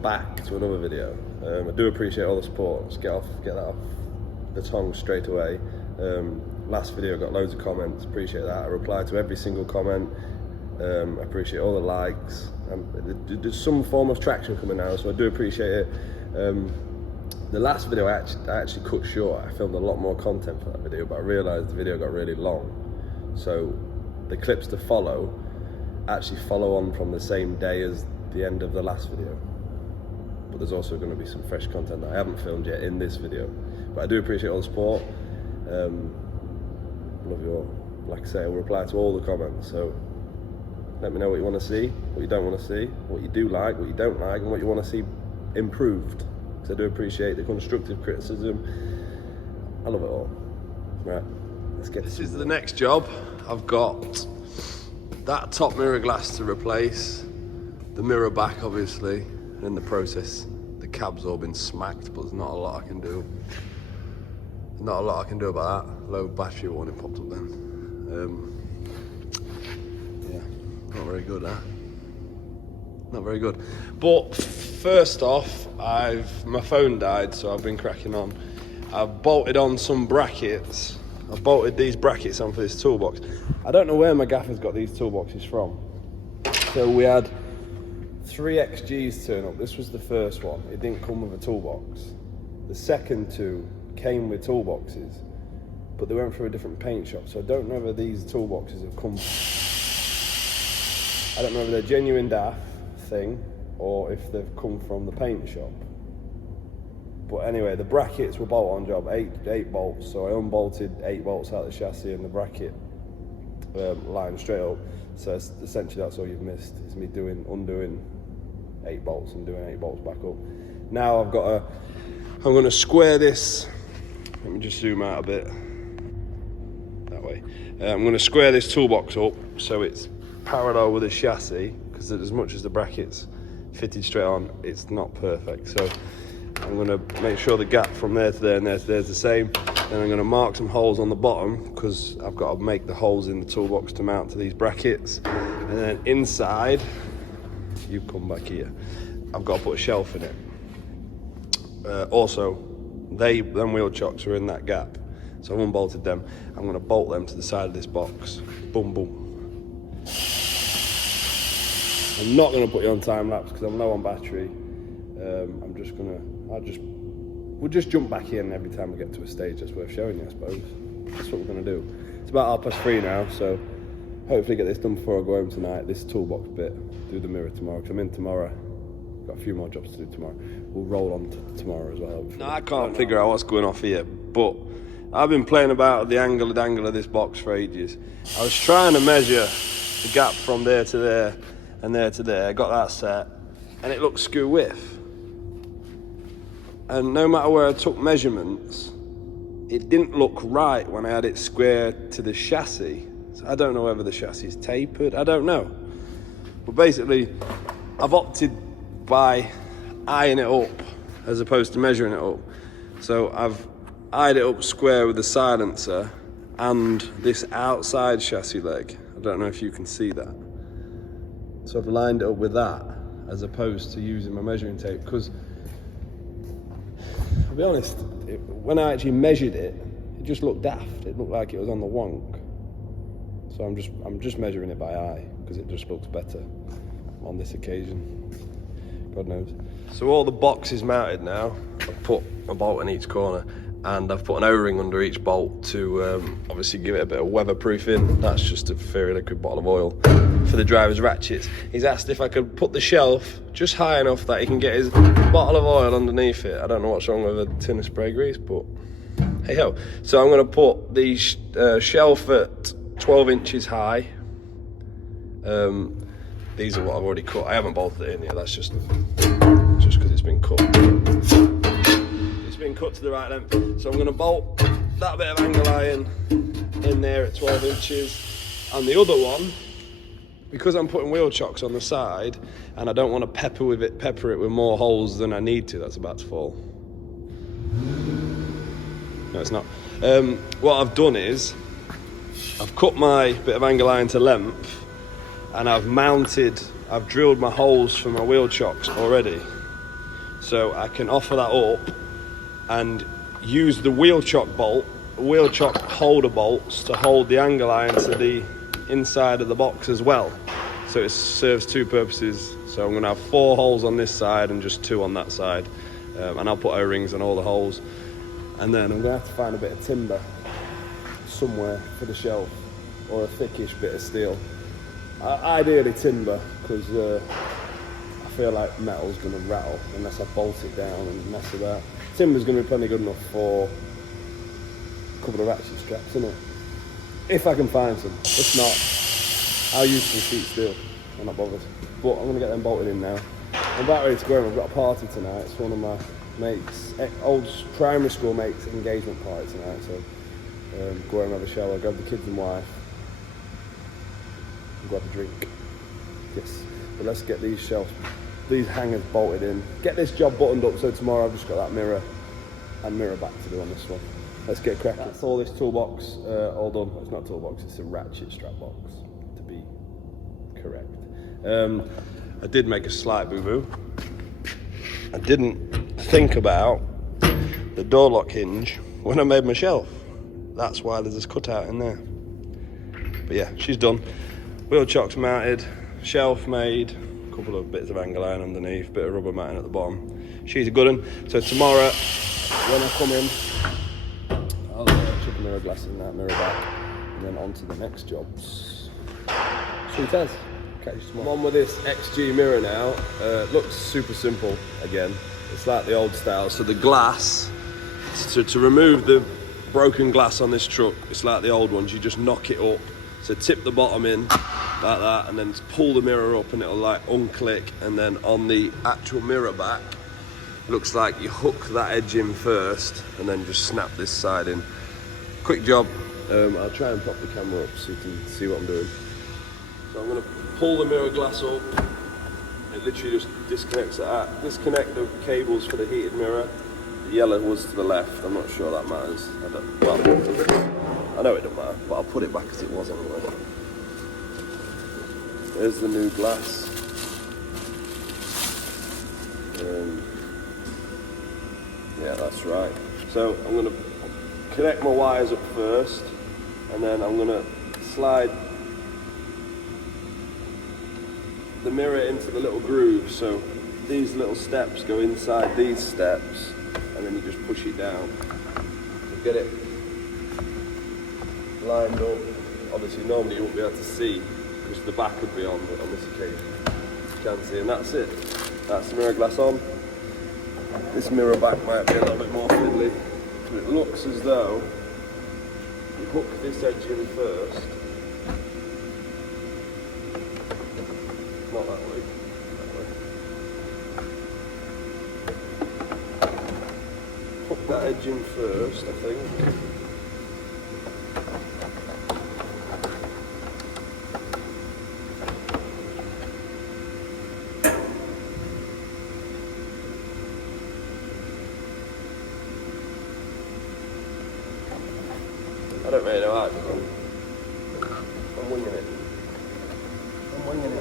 welcome back to another video. I do appreciate all the support. Let's get that off the tongue straight away. Last video got loads of comments, appreciate that. I replied to every single comment. I appreciate all the likes. There's some form of traction coming now, so I do appreciate it. The last video I actually cut short. I filmed a lot more content for that video, but I realised the video got really long. So the clips to follow actually follow on from the same day as the end of the last video. But there's also going to be some fresh content that I haven't filmed yet in this video. But I do appreciate all the support. Love you all. Like I say, I'll reply to all the comments. So let me know what you want to see, what you don't want to see, what you do like, what you don't like, and what you want to see improved. Because I do appreciate the constructive criticism. I love it all. Right, let's get this. Is the next job. I've got that top mirror glass to replace, the mirror back obviously, and in the process the cab's all been smacked, but there's not a lot I can do. Not a lot I can do about that. Low battery warning popped up then. Yeah, not very good, huh? Not very good. But first off, my phone died, so I've been cracking on. I've bolted on some brackets. I've bolted these brackets on for this toolbox. I don't know where my gaffer's got these toolboxes from. So we had 3 XGs turn up. This was the first one. It didn't come with a toolbox. The second 2 came with toolboxes, but they went through a different paint shop. So I don't know whether these toolboxes have come. I don't know whether they're genuine DAF thing or if they've come from the paint shop. But anyway, the brackets were bolt on job, 8 bolts. So I unbolted 8 bolts out of the chassis and the bracket lined straight up. So essentially that's all you've missed, is me undoing 8 bolts and doing 8 bolts back up. Now I'm going to square this. Let me just zoom out a bit. That way. I'm going to square this toolbox up so it's parallel with the chassis, because as much as the bracket's fitted straight on, it's not perfect. So I'm going to make sure the gap from there to there and there to there is the same. Then I'm going to mark some holes on the bottom, because I've got to make the holes in the toolbox to mount to these brackets. And then inside, you come back here, I've got to put a shelf in it. Also, them wheel chocks are in that gap, so I've unbolted them. I'm going to bolt them to the side of this box. Boom, boom. I'm not going to put you on time lapse because I'm low on battery. We'll just jump back in every time we get to a stage that's worth showing you, I suppose. That's what we're going to do. It's about 3:30 now, so hopefully get this done before I go home tonight. This toolbox bit, do the mirror tomorrow, because I'm in tomorrow. Got a few more jobs to do tomorrow. We'll roll on to tomorrow as well, hopefully. No, I can't figure out what's going off here, but I've been playing about with the angle of this box for ages. I was trying to measure the gap from there to there and there to there. I got that set, and it looked skew width. And no matter where I took measurements, it didn't look right when I had it squared to the chassis. So I don't know whether the chassis is tapered, I don't know. But basically, I've opted by eyeing it up as opposed to measuring it up. So I've eyed it up square with the silencer and this outside chassis leg. I don't know if you can see that. So I've lined it up with that as opposed to using my measuring tape, because I'll be honest, when I actually measured it, it just looked daft. It looked like it was on the wonk. So I'm just measuring it by eye, because it just looks better on this occasion. God knows. So all the boxes mounted now. I've put a bolt in each corner, and I've put an O-ring under each bolt to obviously give it a bit of weatherproofing. That's just a Fairy liquid bottle of oil for the driver's ratchets. He's asked if I could put the shelf just high enough that he can get his bottle of oil underneath it. I don't know what's wrong with a tin of spray grease, but hey ho. So I'm going to put the shelf at 12 inches high. These are what I've already cut. I haven't bolted it in yet. That's just because it's been cut. It's been cut to the right length. So I'm going to bolt that bit of angle iron in there at 12 inches. And the other one, because I'm putting wheel chocks on the side, and I don't want to pepper it with more holes than I need to. That's about to fall. No, it's not. What I've done is I've cut my bit of angle iron to length, and I've drilled my holes for my wheel chocks already. so I can offer that up and use the wheel chock holder bolts to hold the angle iron to the inside of the box as well. So it serves two purposes. So I'm going to have 4 holes on this side and just 2 on that side, and I'll put O-rings on all the holes. And then I'm going to have to find a bit of timber somewhere for the shelf, or a thickish bit of steel. Ideally timber, because I feel like metal's going to rattle unless I bolt it down and mess with that. Timber's going to be plenty good enough for a couple of ratchet straps, isn't it? If I can find some. If not, I'll use some sheet steel. I'm not bothered. But I'm going to get them bolted in now. I'm about ready to go home. I've got a party tonight. It's one of my mates, old primary school mates' engagement party tonight. So go home, have a shower, grab the kids and wife, and grab a drink. Yes. But let's get these hangers bolted in. Get this job buttoned up so tomorrow I've just got that mirror and mirror back to do on this one. Let's get cracking. That's all this toolbox all done. It's not a toolbox, it's a ratchet strap box, to be correct. I did make a slight boo-boo. I didn't think about the door lock hinge when I made my shelf. That's why there's this cutout in there. But yeah, she's done. Wheel chocks mounted, shelf made, a couple of bits of angle iron underneath, bit of rubber matting at the bottom. She's a good one. So tomorrow, when I come in, I'll chuck a mirror glass in that, mirror back, and then on to the next jobs. Sweet as. Catch you tomorrow. I'm on with this XG mirror now. Looks super simple again. It's like the old style. So the glass, to remove the broken glass on this truck, it's like the old ones. You just knock it up. So tip the bottom in like that, and then pull the mirror up, and it'll like unclick. And then on the actual mirror back, looks like you hook that edge in first, and then just snap this side in. Quick job. I'll try and pop the camera up so you can see what I'm doing. So I'm going to pull the mirror glass up. It literally just disconnects that. Disconnect the cables for the heated mirror. The yellow was to the left. I'm not sure that matters. I know it doesn't matter, but I'll put it back as it was anyway. There's the new glass. Yeah, that's right. So I'm going to connect my wires up first, and then I'm going to slide the mirror into the little groove. So these little steps go inside these steps, and then you just push it down. So get it lined up. Obviously normally you won't be able to see because the back would be on, but on this occasion you can see, and that's it. That's the mirror glass on. This mirror back might be a little bit more fiddly, but it looks as though you hook this edge in first. Not that way. Hook that edge in first, I think. I don't really know how to do it. I'm winging it.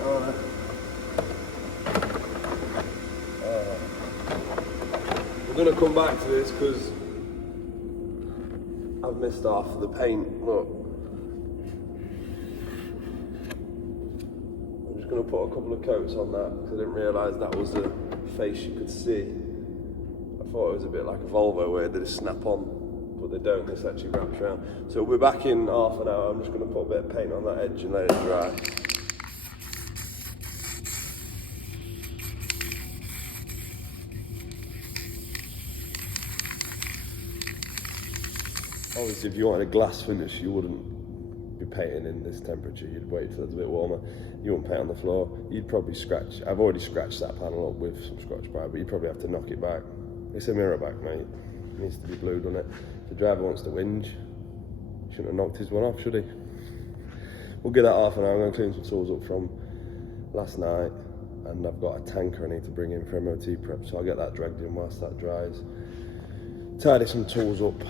Aren't I? We're going to come back to this because I've missed off the paint. Look. I'm just going to put a couple of coats on that because I didn't realise that was the face you could see. I thought it was a bit like a Volvo where they just snap on. But they don't, this actually wraps around. So we're back in half an hour. I'm just going to put a bit of paint on that edge and let it dry. Obviously if you wanted a glass finish you wouldn't be painting in this temperature, you'd wait till it's a bit warmer. You wouldn't paint on the floor, you'd probably scratch. I've already scratched that panel up with some Scotch Brite, but you'd probably have to knock it back. It's a mirror back, mate. It needs to be blued, doesn't it? If the driver wants to whinge, shouldn't have knocked his one off, should he? We'll get that half an hour. I'm going to clean some tools up from last night, and I've got a tanker I need to bring in for MOT prep, so I'll get that dragged in whilst that dries. Tidy some tools up.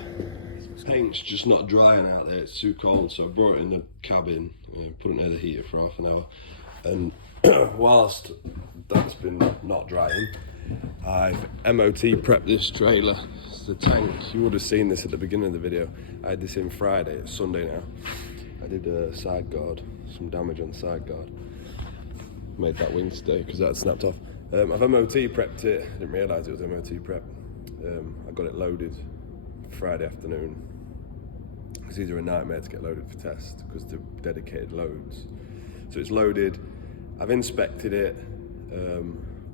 Paint's just not drying out there, it's too cold, so I brought it in the cabin, put it near the heater for half an hour, and whilst that's been not drying, I've MOT prepped this trailer. It's the tank. You would have seen this at the beginning of the video. I had this in Friday, it's Sunday now. I did a side guard, some damage on the side guard. Made that wing stay because that snapped off. I've MOT prepped it. I didn't realise it was MOT prep. I got it loaded Friday afternoon. Because these are a nightmare to get loaded for test because they're dedicated loads. So it's loaded. I've inspected it.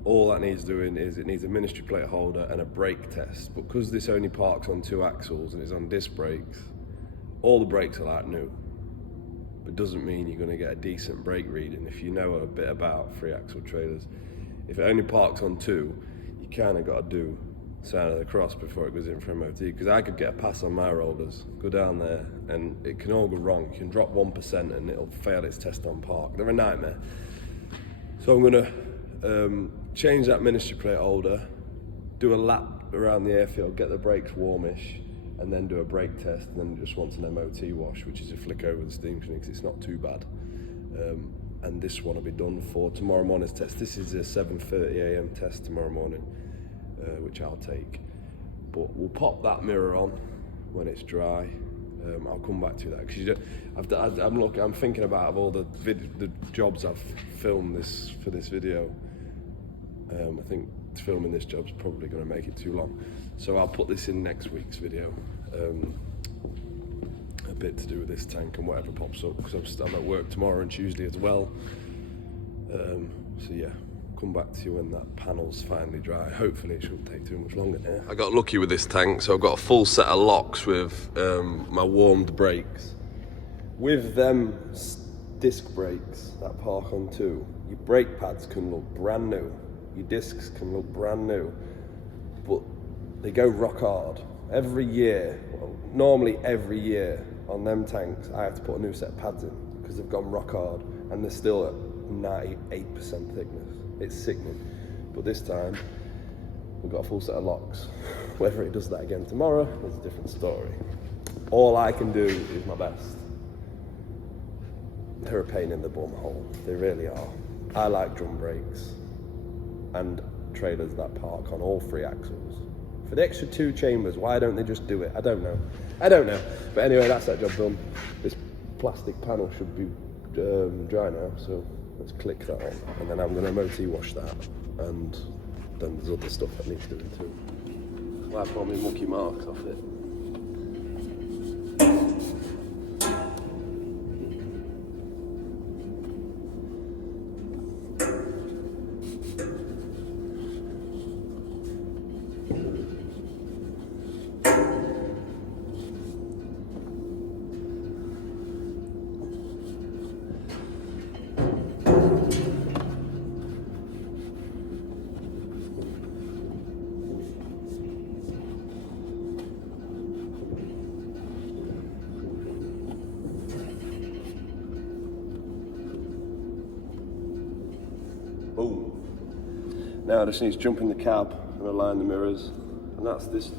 All that needs doing is it needs a ministry plate holder and a brake test. But because this only parks on 2 axles and it's on disc brakes, all the brakes are like new. But doesn't mean you're going to get a decent brake reading. If you know a bit about 3-axle trailers, if it only parks on 2, you kind of got to do sign of the cross before it goes in for MOT. Because I could get a pass on my rollers, go down there, and it can all go wrong. You can drop 1% and it'll fail its test on park. They're a nightmare. So I'm going to change that ministry plate holder, do a lap around the airfield, get the brakes warmish, and then do a brake test, and then just wants an MOT wash, which is a flick over the steam cleaner because it's not too bad. And this one will be done for tomorrow morning's test. This is a 7:30 AM test tomorrow morning, which I'll take. But we'll pop that mirror on when it's dry. I'll come back to that because I'm thinking about all the jobs I've filmed for this video. I think filming this job's probably going to make it too long, so I'll put this in next week's video. A bit to do with this tank and whatever pops up because I'm at work tomorrow and Tuesday as well. So yeah, come back to you when that panel's finally dry. Hopefully it shouldn't take too much longer now. I got lucky with this tank, so I've got a full set of locks with my warmed brakes. With them disc brakes that park on 2, your brake pads can look brand new, your discs can look brand new, but they go rock hard. Every year, well, normally every year on them tanks, I have to put a new set of pads in because they've gone rock hard and they're still at 98% thickness. It's sickening. But this time, we've got a full set of locks. Whether it does that again tomorrow is a different story. All I can do is my best. They're a pain in the bum hole. They really are. I like drum brakes and trailers that park on all 3 axles. For the extra 2 chambers, why don't they just do it? I don't know. But anyway, that's that job done. This plastic panel should be dry now, so let's click that on. And then I'm going to MOT wash that. And then there's other stuff that needs doing too. Wipe all my mucky marks off it. Boom. Now I just need to jump in the cab and align the mirrors, and that's this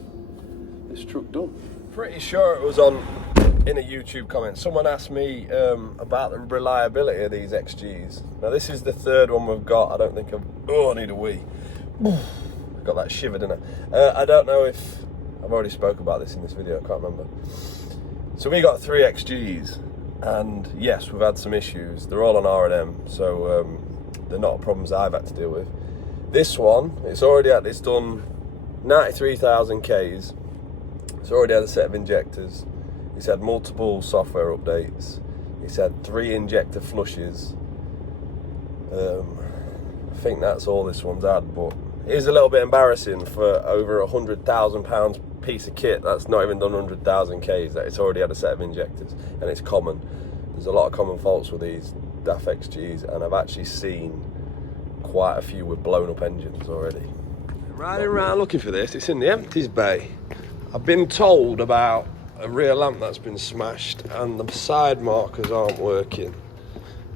truck done. Pretty sure it was in a YouTube comment. Someone asked me about the reliability of these XGs. Now this is the 3rd one we've got. I don't think I need a wee. Got that shiver, didn't I? I don't know if I've already spoke about this in this video. I can't remember. So we got 3 XGs, and yes, we've had some issues. They're all on R&M, so they're not problems I've had to deal with. This one, it's done 93,000 Ks. It's already had a set of injectors. It's had multiple software updates. It's had 3 injector flushes. I think that's all this one's had, but it is a little bit embarrassing for over £100,000 piece of kit that's not even done 100,000 Ks, that it's already had a set of injectors, and it's common. There's a lot of common faults with these Daf XGs, and I've actually seen quite a few with blown up engines already. Riding around looking for this, it's in the empties bay. I've been told about a rear lamp that's been smashed and the side markers aren't working.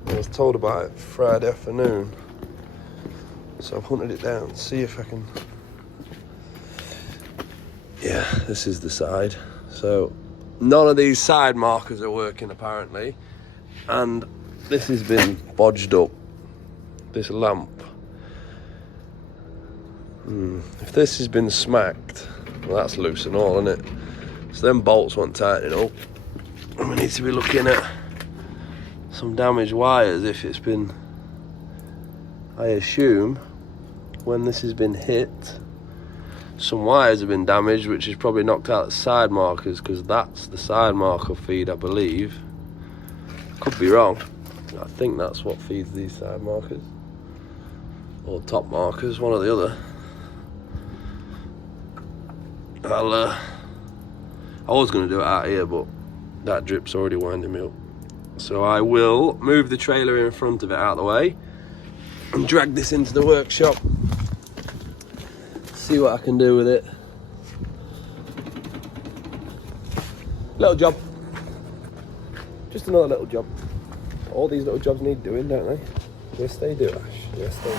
I was told about it Friday afternoon, so I've hunted it down, see if I can. Yeah, this is the side. So none of these side markers are working apparently, and this has been bodged up. this lamp. If this has been smacked, well, that's loose and all, isn't it? So them bolts won't tighten up. And we need to be looking at some damaged wires if it's been, I assume, when this has been hit, some wires have been damaged, which has probably knocked out the side markers, because that's the side marker feed, I believe. Could be wrong. I think that's what feeds these side markers. Or top markers, one or the other. I was going to do it out here, but that drip's already winding me up. So I will move the trailer in front of it out of the way and drag this into the workshop. See what I can do with it. Little job. Just another little job. All these little jobs need doing, don't they? Yes, they do, Ash. Yes, they do.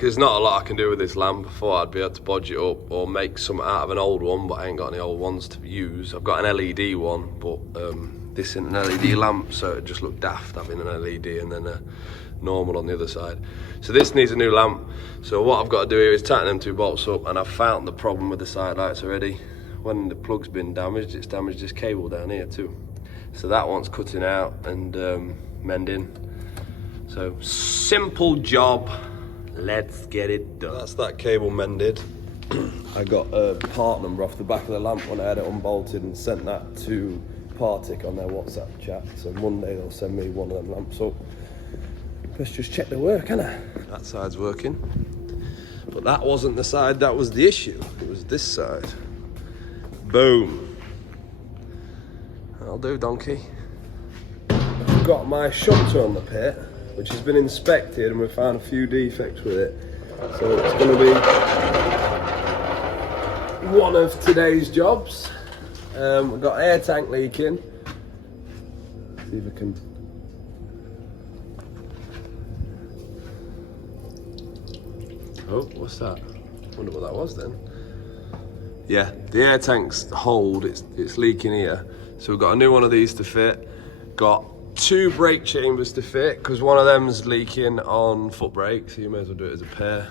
There's not a lot I can do with this lamp. I thought I'd be able to bodge it up or make some out of an old one, but I ain't got any old ones to use. I've got an LED one, but this isn't an LED lamp, so it just looked daft having an LED and then a normal on the other side. So this needs a new lamp. So what I've got to do here is tighten them two bolts up, and I've found the problem with the side lights already. When the plug's been damaged, it's damaged this cable down here too. So that one's cutting out and mending. So simple job. Let's get it done. That's that cable mended. I got a part number off the back of the lamp when I had it unbolted and sent that to Partick on their WhatsApp chat. So Monday they'll send me one of them lamps up. Let's just check the work, innit? That side's working. But that wasn't the side that was the issue. It was this side. Boom. That'll do, donkey. I've got my shunter on the pit, which has been inspected, and we've found a few defects with it. So it's going to be one of today's jobs. We've got air tank leaking. See if I can. Oh, what's that? Wonder what that was then. Yeah, the air tank's hold, it's leaking here. So we've got a new one of these to fit. Got 2 brake chambers to fit, because one of them's leaking on foot brakes, so you may as well do it as a pair.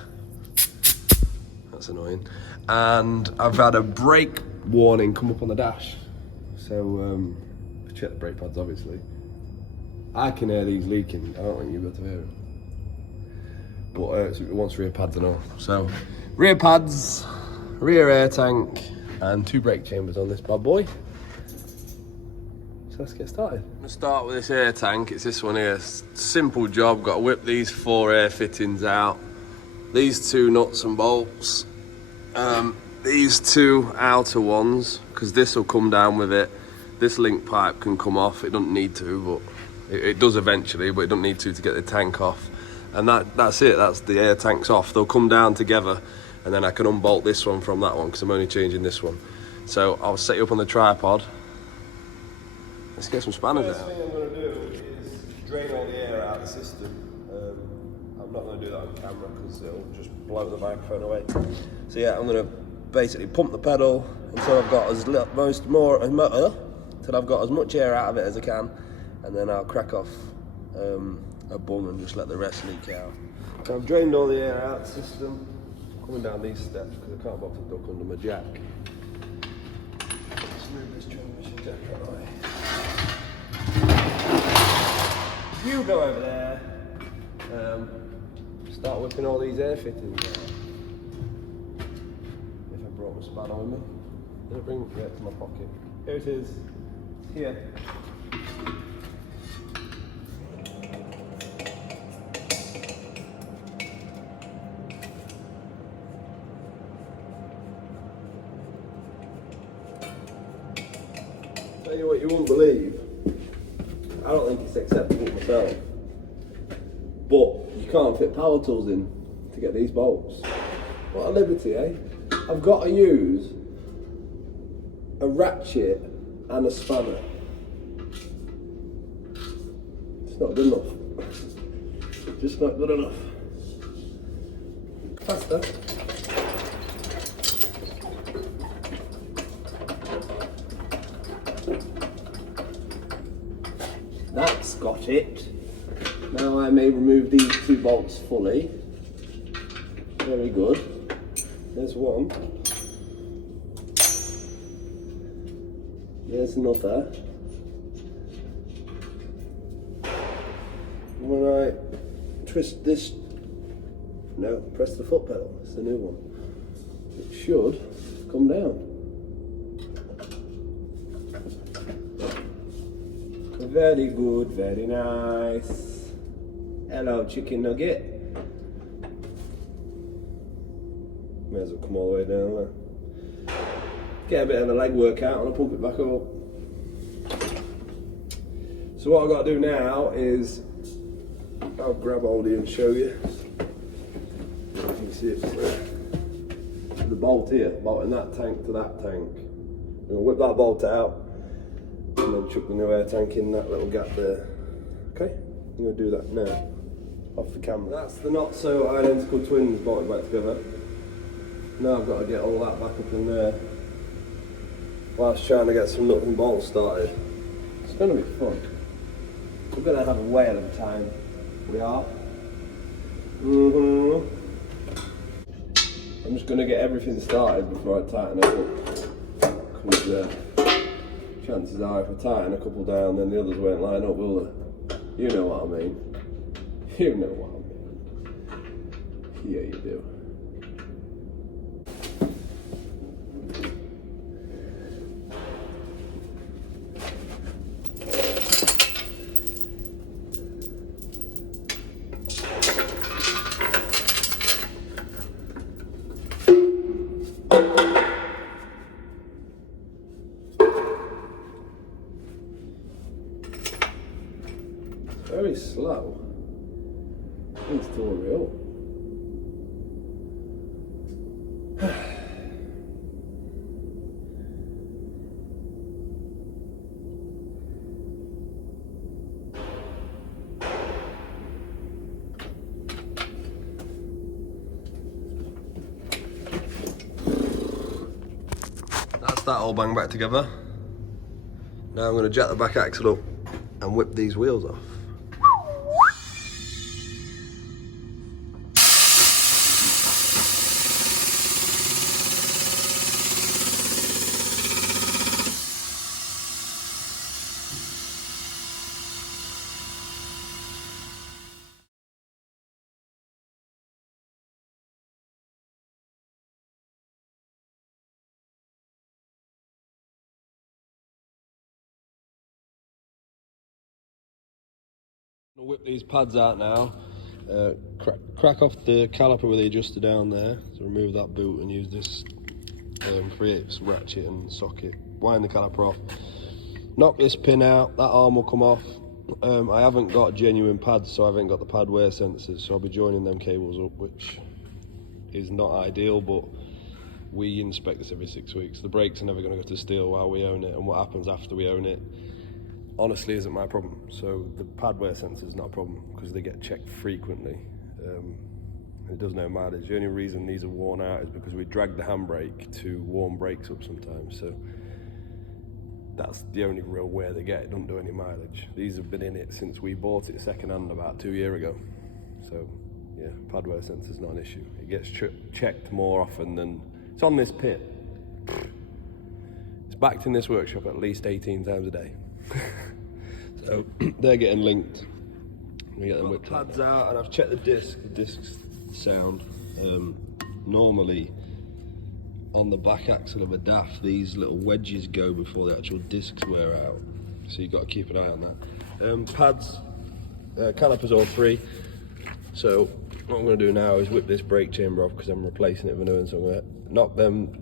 That's annoying. And I've had a brake warning come up on the dash. So, check the brake pads, obviously. I can hear these leaking. I don't think you'll be able to hear them. But it wants rear pads and all. So, rear pads, rear air tank, and 2 brake chambers on this bad boy. So let's get started. I'm gonna start with this air tank. It's this one here. Simple job. Got to whip these 4 air fittings out. These 2 nuts and bolts. These 2 outer ones, because this will come down with it. This link pipe can come off. It doesn't need to, but it does eventually, but it doesn't need to get the tank off. And that's it. That's the air tanks off. They'll come down together, and then I can unbolt this one from that one, because I'm only changing this one. So I'll set you up on the tripod. Let's get some spanners out. The first thing I'm going to do is drain all the air out of the system. I'm not going to do that on camera because it'll just blow the microphone away. So yeah, I'm going to basically pump the pedal until I've got till I've got as much air out of it as I can, and then I'll crack off a bung and just let the rest leak out. So I've drained all the air out of the system. coming down these steps because I can't bother to duck under my jack. Let's move this transmission jack out of the way. You go over there. Start whipping all these air fittings out. If I brought my spanner with me. Did I bring it to my pocket? Here it is. It's here. Tell you what you wouldn't believe. I don't think it's acceptable myself. But you can't fit power tools in to get these bolts. What a liberty, eh? I've got to use a ratchet and a spanner. It's not good enough. Just not good enough. Faster. That's got it. Now I may remove these two bolts fully. Very good. There's one. There's another. When I twist this, no, press the foot pedal, it's the new one. It should come down. Very good, very nice. Hello, chicken nugget. May as well come all the way down there. Get a bit of the leg workout and I'll pump it back up. So what I've got to do now is, I'll grab hold of you and show you. You can see it from there. The bolt here, bolting that tank to that tank. I'm going to whip that bolt out and then chuck the new air tank in that little gap there. Okay, I'm going to do that now, off the camera. That's the not so identical twins bolted back together. Now I've got to get all that back up in there whilst trying to get some nuts and bolts started. It's going to be fun. We're going to have a whale of a time. We are. I'm just going to get everything started before I tighten it up. Because chances are if I tighten a couple down then the others won't line up, will they? You know what I mean. You know what I mean. Yeah, you do. Very slow. Needs to hurry up. That's that all bang back together. Now I'm going to jack the back axle up and whip these wheels off. I'll whip these pads out now, crack off the caliper with the adjuster down there, so remove that boot and use this creative ratchet and socket, wind the caliper off, knock this pin out, that arm will come off. I haven't got genuine pads, so I haven't got the pad wear sensors, so I'll be joining them cables up, which is not ideal, but we inspect this every 6 weeks. The brakes are never going to go to steel while we own it, and what happens after we own it honestly isn't my problem. So the pad wear sensor is not a problem because they get checked frequently. It does no mileage. The only reason these are worn out is because we drag the handbrake to warm brakes up sometimes. So that's the only real wear they get. It doesn't do any mileage. These have been in it since we bought it second hand about 2 years ago. So yeah, pad wear sensor's not an issue. It gets checked more often than, it's on this pit. It's backed in this workshop at least 18 times a day. So they're getting linked. We get them whipped pads out, and I've checked the disc. The disc's sound. Normally, on the back axle of a DAF, these little wedges go before the actual discs wear out. So you've got to keep an eye on that. Pads, calipers all three. So what I'm going to do now is whip this brake chamber off because I'm replacing it with a new one. So I'm going to knock them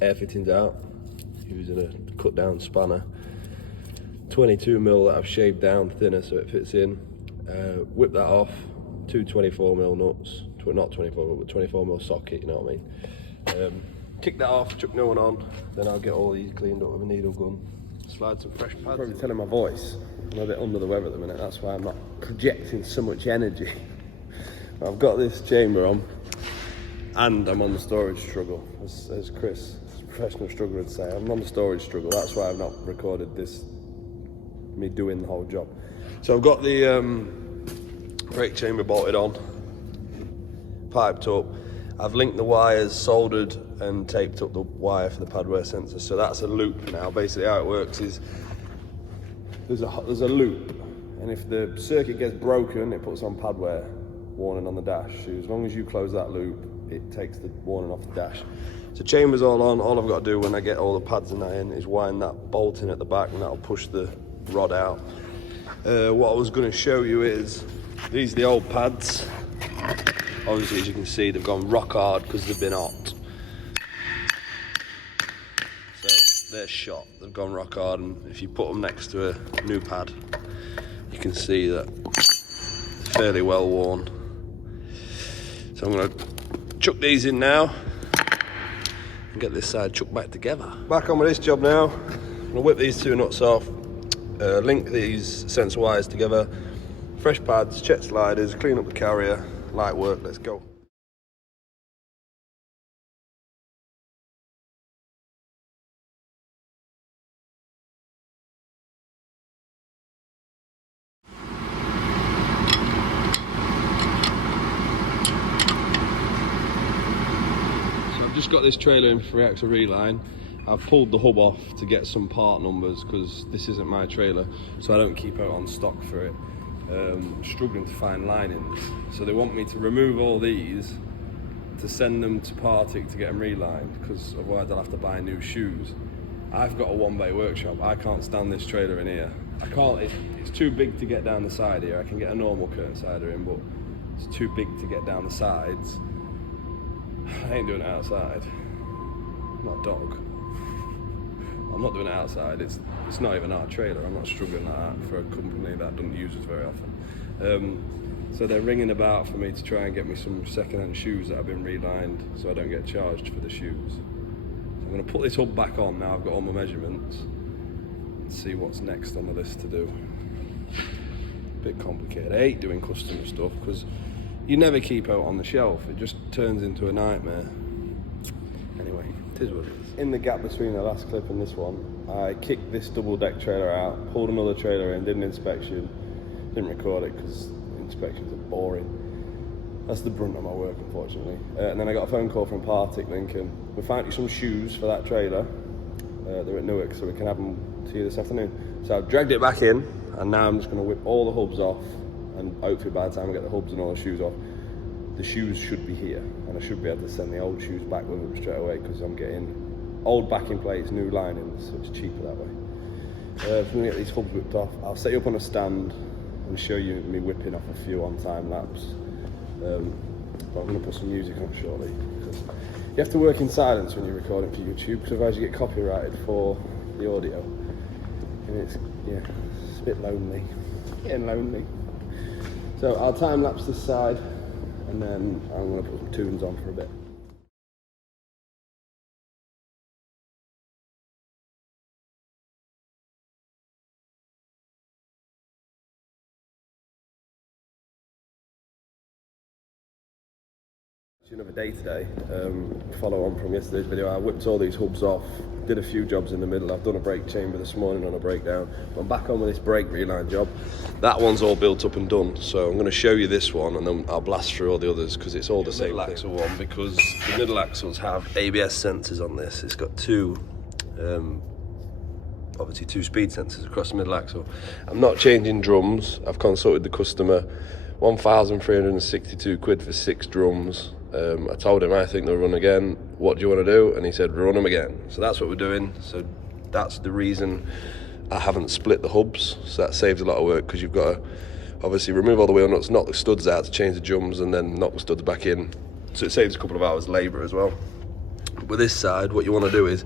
air fittings out using a cut down spanner. 22mm that I've shaved down thinner so it fits in. Whip that off, two 24mm nuts, not 24mm but 24mm socket, you know what I mean. Kick that off, chuck new one on, then I'll get all these cleaned up with a needle gun, slide some fresh pads. You're probably telling my voice, I'm a bit under the weather at the minute, that's why I'm not projecting so much energy. I've got this chamber on, and I'm on the storage struggle, as Chris, as a professional struggler would say. I'm on the storage struggle, that's why I've not recorded this, me doing the whole job. So I've got the brake chamber bolted on, piped up. I've linked the wires, soldered and taped up the wire for the pad wear sensor. So that's a loop now. Basically how it works is there's a loop, and if the circuit gets broken, it puts on pad wear warning on the dash. So as long as you close that loop, it takes the warning off the dash. So chamber's all on. All I've got to do when I get all the pads in that in is wind that bolt in at the back, and that'll push the rod out. What I was going to show you is these are the old pads. Obviously, as you can see, they've gone rock hard because they've been hot. So they're shot. They've gone rock hard, and if you put them next to a new pad, you can see that they're fairly well worn. So I'm going to chuck these in now and get this side chucked back together. Back on with this job now. I'm going to whip these two nuts off, link these sensor wires together, fresh pads, check sliders, clean up the carrier, light work, let's go. Just got this trailer in for axle reline. I've pulled the hub off to get some part numbers because this isn't my trailer, so I don't keep out on stock for it. Struggling to find linings, so they want me to remove all these to send them to Partick to get them relined, because otherwise I'll have to buy new shoes. I've got a one-bay workshop. I can't stand this trailer in here. I can't. It's too big to get down the side here. I can get a normal curtain sider in, but it's too big to get down the sides. I ain't doing it outside. I'm not a dog. I'm not doing it outside. It's not even our trailer. I'm not struggling like that for a company that doesn't use us very often. So they're ringing about for me to try and get me some second-hand shoes that have been relined, so I don't get charged for the shoes. So I'm going to put this hub back on now. I've got all my measurements, and see what's next on the list to do. Bit complicated. I hate doing custom stuff because you never keep out on the shelf. It just turns into a nightmare. Anyway, it is what it is. In the gap between the last clip and this one, I kicked this double deck trailer out, pulled another trailer in, did an inspection, didn't record it because inspections are boring. That's the brunt of my work, unfortunately. And then I got a phone call from Partick Lincoln. We found you some shoes for that trailer. They're at Newark, so we can have them to you this afternoon. So I've dragged it back in, and now I'm just going to whip all the hubs off, and hopefully by the time I get the hubs and all the shoes off, the shoes should be here, and I should be able to send the old shoes back with them straight away, because I'm getting old backing plates, new linings, so it's cheaper that way. I'm going to get these hubs whipped off. I'll set you up on a stand and show you me whipping off a few on time lapse. But I'm going to put some music on shortly, because you have to work in silence when you're recording for YouTube, because otherwise you get copyrighted for the audio, and it's a bit lonely, getting lonely. So I'll time lapse this side, and then I'm going to put some tunes on for a bit. Another day today, follow on from yesterday's video. I whipped all these hubs off, did a few jobs in the middle. I've done a brake chamber this morning on a breakdown. I'm back on with this brake reline job. That one's all built up and done, so I'm going to show you this one and then I'll blast through all the others because it's all the same axle one, because the middle axles have ABS sensors on this. It's got obviously two speed sensors across the middle axle. I'm not changing drums. I've consulted the customer. 1,362 quid for 6 drums. I told him I think they'll run again. What do you want to do? And he said run them again. So that's what we're doing. So that's the reason I haven't split the hubs. So that saves a lot of work, because you've got to obviously remove all the wheel nuts, knock the studs out to change the drums, and then knock the studs back in. So it saves a couple of hours labour as well. With this side, what you want to do is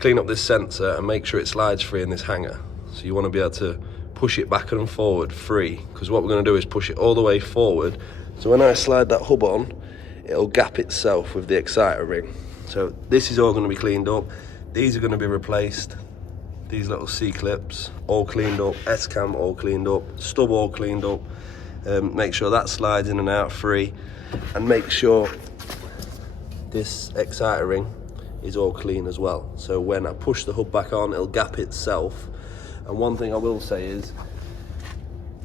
clean up this sensor and make sure it slides free in this hanger. So you want to be able to push it back and forward free, because what we're going to do is push it all the way forward. So when I slide that hub on, it'll gap itself with the exciter ring. So this is all going to be cleaned up. These are going to be replaced. These little C-clips all cleaned up, S-cam all cleaned up, stub all cleaned up. Make sure that slides in and out free, and make sure this exciter ring is all clean as well. So when I push the hub back on, it'll gap itself. And one thing I will say is,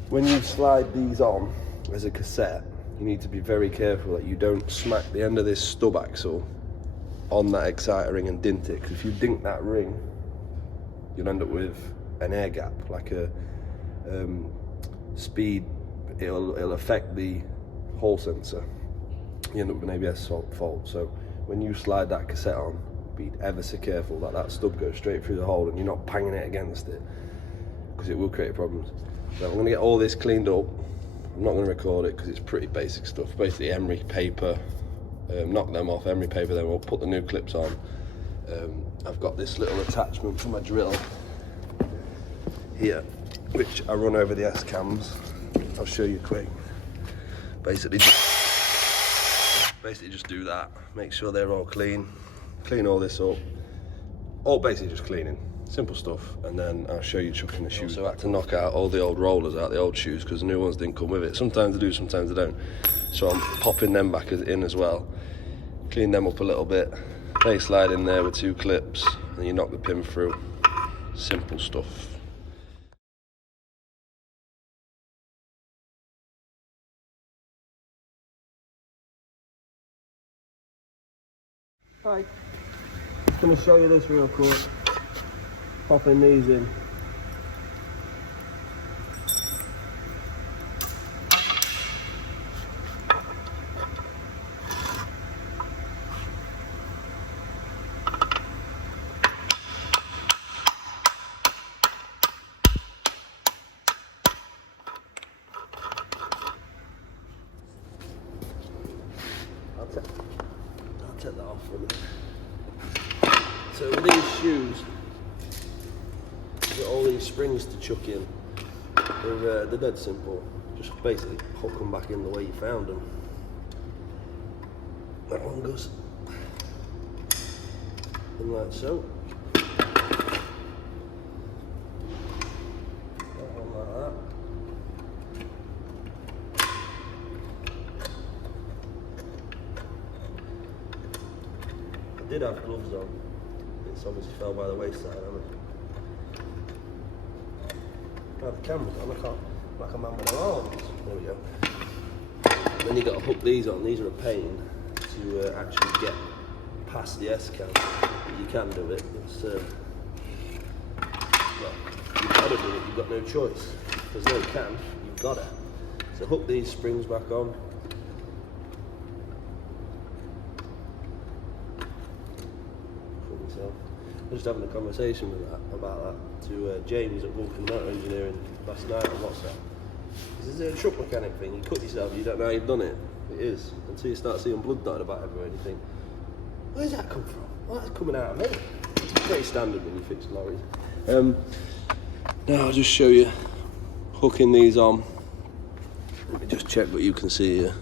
when you slide these on as a cassette, you need to be very careful that you don't smack the end of this stub axle on that exciter ring and dint it, because if you dink that ring, you'll end up with an air gap, like a speed. It'll affect the hall sensor. You end up with an ABS fault. So when you slide that cassette on, be ever so careful that that stub goes straight through the hole and you're not banging it against it, because it will create problems. So I'm going to get all this cleaned up. I'm not going to record it because it's pretty basic stuff. Basically emery paper, knock them off, emery paper, then we'll put the new clips on. I've got this little attachment for my drill here, which I run over the S-cams. I'll show you quick. Basically just do that. Make sure they're all clean. Clean all this up. All basically just cleaning. Simple stuff. And then I'll show you chucking the shoes. So I had to knock out all the old rollers out, the old shoes, because the new ones didn't come with it. Sometimes they do, sometimes they don't. So I'm popping them back in as well. Clean them up a little bit. They slide in there with 2 clips, and you knock the pin through. Simple stuff. Hi. Just going to show you this real quick. Popping these in. I'll take that off for a minute. So with these shoes, you've got all these springs to chuck in. They're dead simple. Just basically hook them back in the way you found them. That one goes in like so. That one like that. I did have gloves on. It's obviously fell by the wayside, hasn't it? Now the camera's on, I can't, like a man with alarms. There we go. Then you got to hook these on. These are a pain to actually get past the S-cam. You can do it. It's, well, you've got to do it. You've got no choice. There's no can. You've got to. So hook these springs back on. I was just having a conversation about that to James at Vulcan Motor Engineering last night on WhatsApp. This is a truck mechanic thing. You cut yourself, you don't know how you've done it. It is. Until you start seeing blood dotted about everywhere, and you think, where's that come from? Well, that's coming out of me. It's pretty standard when you fix lorries. Now I'll just show you hooking these on. Let me just check what you can see here.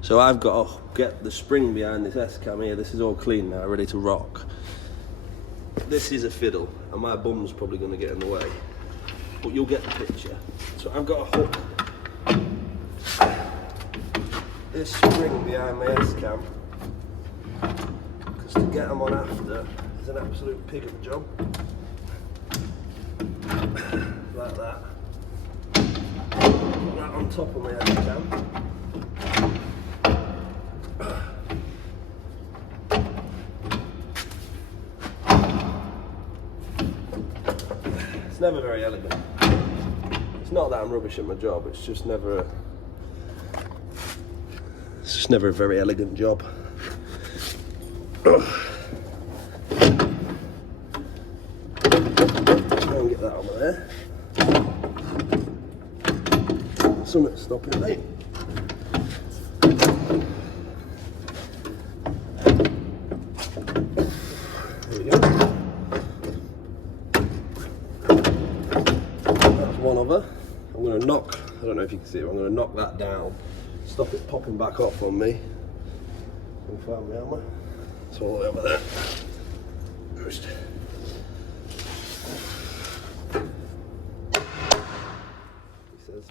So I've got to get the spring behind this S-cam here. This is all clean now, ready to rock. This is a fiddle, and my bum's probably going to get in the way, but you'll get the picture. So I've got to hook this spring behind my S-cam, because to get them on after is an absolute pig of a job. Like that. Put that on top of my S-cam. It's never very elegant. It's not that I'm rubbish at my job, it's just never a very elegant job. Try and get that over there. Something's stopping me. There we go. That's one of her. I'm going to knock, I don't know if you can see it, I'm going to knock that down. Stop it popping back off on me. Can find my hammer. It's all the way over there. First. He says.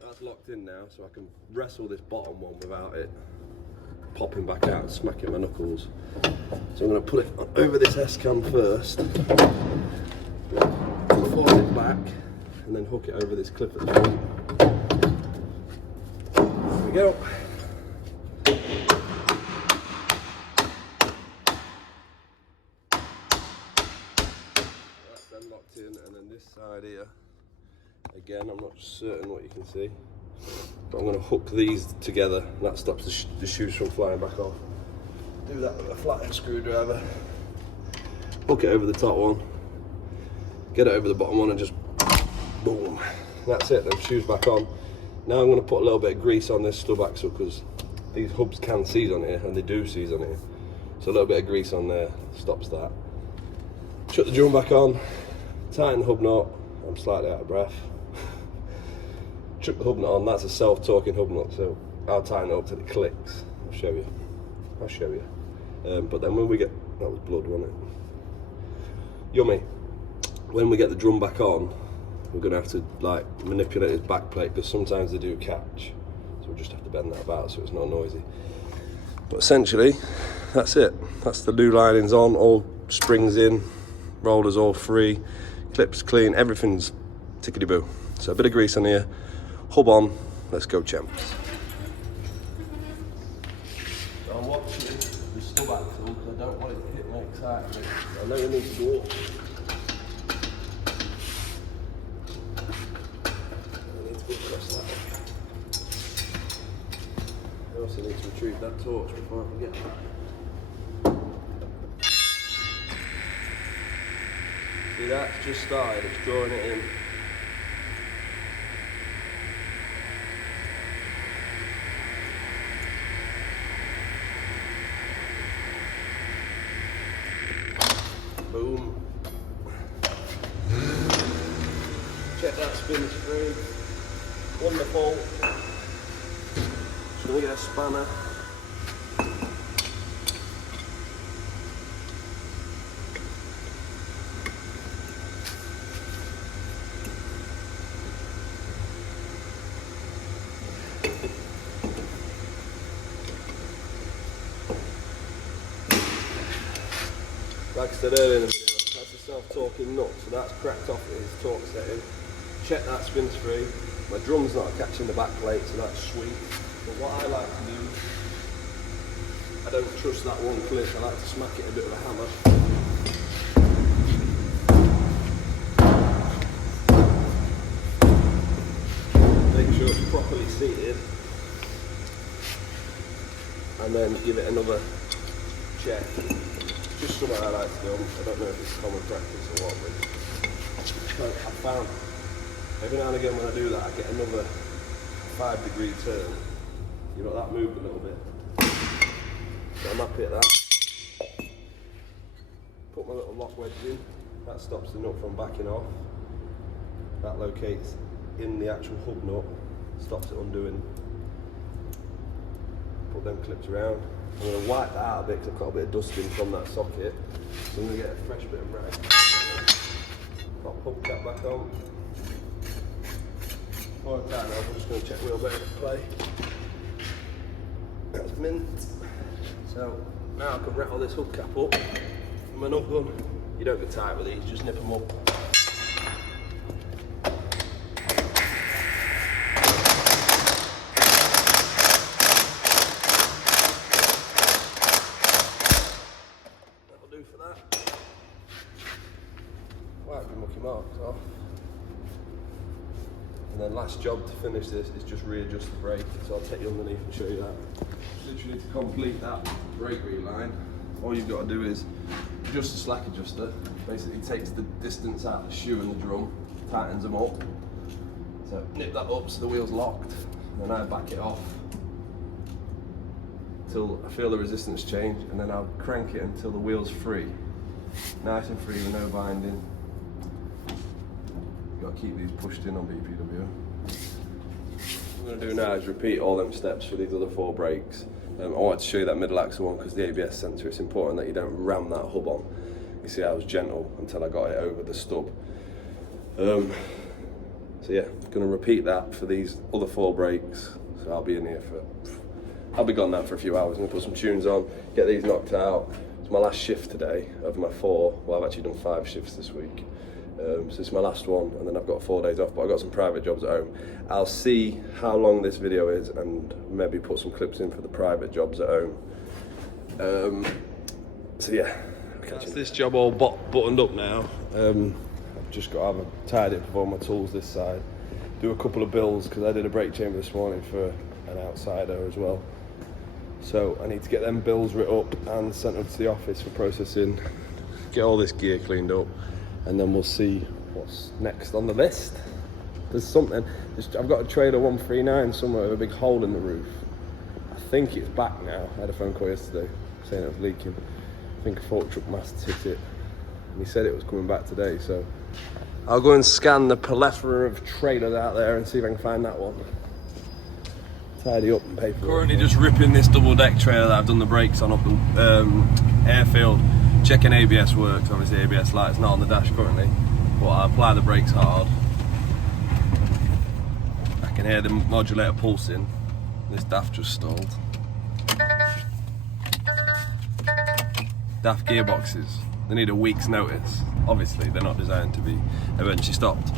That's locked in now, so I can wrestle this bottom one without it popping back out and smacking my knuckles. So I'm going to put it over this S-cam first, force it back, and then hook it over this clip at the front. There we go. That's then locked in, and then this side here, again, I'm not certain what you can see, but I'm going to hook these together, and that stops the shoes from flying back off. Do that with a flathead screwdriver. Hook it over the top one, get it over the bottom one, and just boom. That's it, then shoes back on. Now I'm going to put a little bit of grease on this stub axle, because these hubs can seize on here, and they do seize on here. So a little bit of grease on there stops that. Shut the drum back on, tighten the hub knot. I'm slightly out of breath. Chuck the hub nut on, that's a self-torquing hub nut, so I'll tighten it up till it clicks. I'll show you. But then when we get, that was blood, wasn't it? Yummy. When we get the drum back on, we're going to have to like manipulate his back plate, because sometimes they do catch. So we just have to bend that about so it's not noisy. But essentially, that's it. That's the new linings on, all springs in, rollers all free, clips clean, everything's tickety-boo. So a bit of grease on here, hub on, let's go champs. So I'm watching the stub axle because I don't want it to hit my excitement. I know you need to go up. I need to go across that way. I also need to retrieve that torch before I forget that. See, that's just started, it's drawing it in. Boom. Check that spins free. Wonderful. Just gonna get a spanner. Like I said earlier in the video, that's a self-torquing nut, so that's cracked off at his torque setting. Check that spins free. My drum's not catching the back plate, so that's sweet. But what I like to do, I don't trust that one clip, I like to smack it a bit with a hammer. Make sure it's properly seated. And then give it another check. Just something I like to do. I don't know if it's common practice or what, but I found every now and again when I do that, I get another 5-degree turn. You know, that moved a little bit. So I'm happy at that. Put my little lock wedge in. That stops the nut from backing off. That locates in the actual hub nut, stops it undoing. Put put them clips around. I'm going to wipe that out a bit because I've got a bit of dusting from that socket. So I'm going to get a fresh bit of rag. Pop hubcap back on. Before I tighten up, I'm just going to check wheelbase play. That's mint. So now I can rattle this hubcap up with my nut gun. You don't get tight with these, just nip them up. That'll do for that. Wipe your mucky marks off. And then last job to finish this is just readjust the brake. So I'll take you underneath and show you that. Literally to complete that brake reline, all you've got to do is adjust the slack adjuster. Basically takes the distance out of the shoe and the drum, tightens them up. So nip that up so the wheel's locked, and then I back it off till I feel the resistance change, and then I'll crank it until the wheel's free. Nice and free with no binding. Got to keep these pushed in on BPW. What I'm going to do now is repeat all them steps for these other 4 brakes. I wanted to show you that middle axle one because the ABS sensor, it's important that you don't ram that hub on. You see I was gentle until I got it over the stub. So yeah, going to repeat that for these other 4 brakes. So I'll be in here I'll be gone now for a few hours. I'm going to put some tunes on, get these knocked out. It's my last shift today of my 4. Well, I've actually done 5 shifts this week. So it's my last one, and then I've got 4 days off, but I've got some private jobs at home. I'll see how long this video is and maybe put some clips in for the private jobs at home. So yeah, that's this job all buttoned up now. I've just got to have a tidy up of all my tools this side. Do a couple of bills because I did a brake chamber this morning for an outsider as well. So I need to get them bills writ up and sent up to the office for processing. Get all this gear cleaned up. And then we'll see what's next on the list. There's something, I've got a trailer 139 somewhere with a big hole in the roof. I think it's back now. I had a phone call yesterday saying it was leaking. I think a fork truck must hit it. And he said it was coming back today, so I'll go and scan the plethora of trailers out there and see if I can find that one. Tidy up and pay for it. Currently just ripping this double deck trailer that I've done the brakes on up the airfield. Checking ABS works, obviously ABS light's not on the dash currently, but I apply the brakes hard. I can hear the modulator pulsing. This DAF just stalled. DAF gearboxes, they need a week's notice. Obviously they're not designed to be eventually stopped.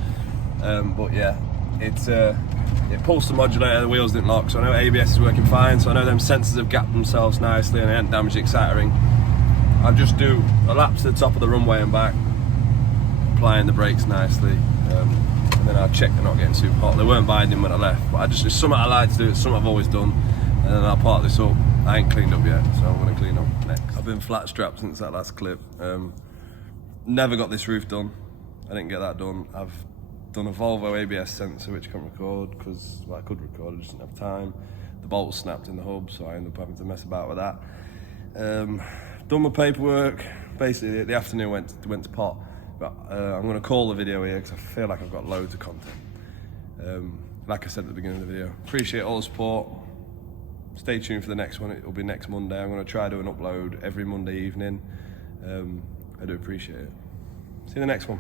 But yeah, it pulsed the modulator, the wheels didn't lock, so I know ABS is working fine, so I know them sensors have gapped themselves nicely and they haven't damaged the exciter ring. I'll just do a lap to the top of the runway and back, applying the brakes nicely, and then I'll check they're not getting super hot. They weren't binding when I left, but it's something I like to do, it's something I've always done, and then I'll park this up. I ain't cleaned up yet, so I'm going to clean up next. I've been flat strapped since that last clip. Never got this roof done. I didn't get that done. I've done a Volvo ABS sensor which I can't record because I could record, I just didn't have time. The bolt snapped in the hub, so I ended up having to mess about with that. Done my paperwork. Basically, the afternoon went to pot. But I'm going to call the video here because I feel like I've got loads of content. Like I said at the beginning of the video, appreciate all the support. Stay tuned for the next one. It'll be next Monday. I'm going to try to do an upload every Monday evening. I do appreciate it. See you in the next one.